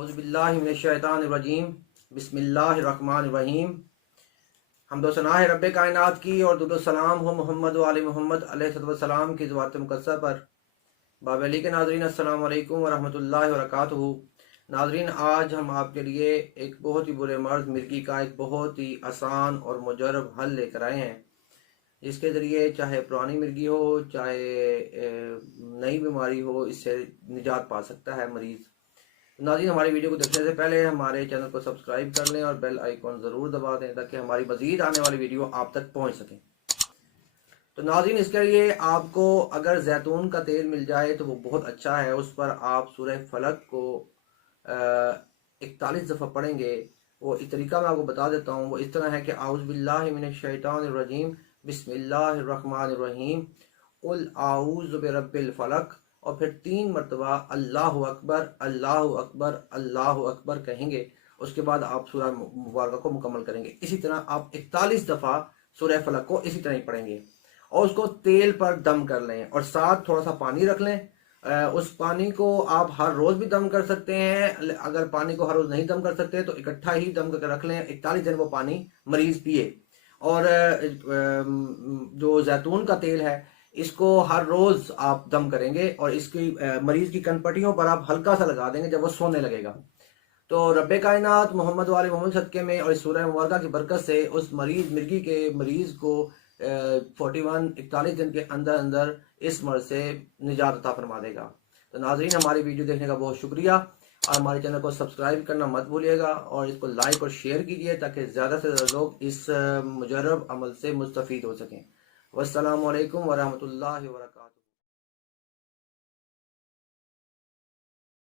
औज़ुबिल्लाहिमिनश्शैतानिर्रजीम बिस्मिल्लाहिर्रहमानिर्रहीम। हम्दो सना है रब्बे कायनात की और दुरूद सलाम हो मोहम्मद व आले मोहम्मद अलैहिस्सलाम की ज़वात मुक़द्दसा पर। बाबली के नाज़रीन अस्सलाम वालेकुम व रहमतुल्लाहि व बरकातुहू। नाज़रीन, आज हम आपके लिए एक बहुत ही बुरे मर्ज़ मिर्गी का एक बहुत ही आसान और मुजर्रब हल लेकर आए हैं, जिसके ज़रिए चाहे पुरानी मिर्गी हो चाहे नई बीमारी हो, इससे निजात पा सकता है मरीज़। नाज़रीन, हमारी वीडियो को देखने से पहले हमारे चैनल को सब्सक्राइब कर लें और बेल आइकॉन ज़रूर दबा दें ताकि हमारी मज़ीद आने वाली वीडियो आप तक पहुंच सकें। तो नाज़रीन, इसके लिए आपको अगर जैतून का तेल मिल जाए तो वो बहुत अच्छा है। उस पर आप सूरह फलक को 41 दफ़ा पढ़ेंगे। वो इस तरीका मैं आपको बता देता हूँ। वो इस तरह है कि आऊज़ बिल्लाहि मिनश शैतानिर बिस्मिल्लाहिर रहमानिर कुल आऊज़ु बिरब्बिल फलक, और फिर 3 मरतबा अल्लाहु अकबर अल्लाहु अकबर अल्लाहु अकबर कहेंगे। उसके बाद आप सूरह मुबारक को मुकम्मल करेंगे। इसी तरह आप 41 दफ़ा सूरह फलक को इसी तरह ही पढ़ेंगे और उसको तेल पर दम कर लें और साथ थोड़ा सा पानी रख लें। उस पानी को आप हर रोज़ भी दम कर सकते हैं। अगर पानी को हर रोज़ नहीं दम कर सकते तो इकट्ठा ही दम करके रख लें। 41 दिन वो पानी मरीज़ पिए। और जो जैतून का तेल है, इसको हर रोज़ आप दम करेंगे और इसकी मरीज़ की कनपट्टियों पर आप हल्का सा लगा देंगे जब वो सोने लगेगा। तो रब्बे कायनात मोहम्मद वाले मोहम्मद सदक़े में और इस सूरह मुबारक की बरकत से उस मिर्गी के मरीज़ को 41 दिन के अंदर अंदर इस मर्ज़ से निजात अता फरमा देगा। तो नाज़रीन, हमारी वीडियो देखने का बहुत शुक्रिया और हमारे चैनल को सब्सक्राइब करना मत भूलिएगा और इसको लाइक और शेयर कीजिए ताकि ज़्यादा से ज़्यादा लोग इस मुजर्रब अमल से मुस्तफ़ीद हो सकें। वस्सलामु अलैकुम वरहमतुल्लाहि वबरकातुहू।